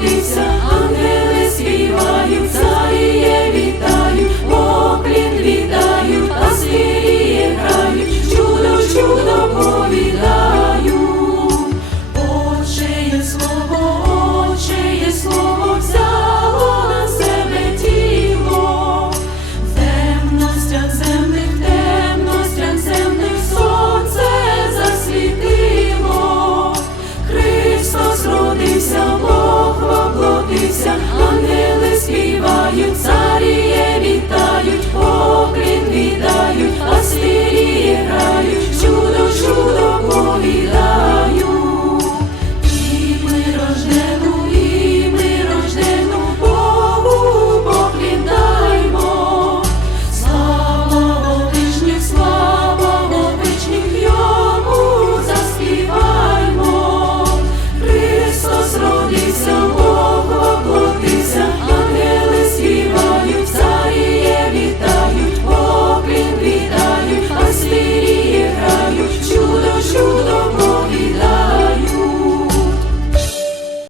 Lisa.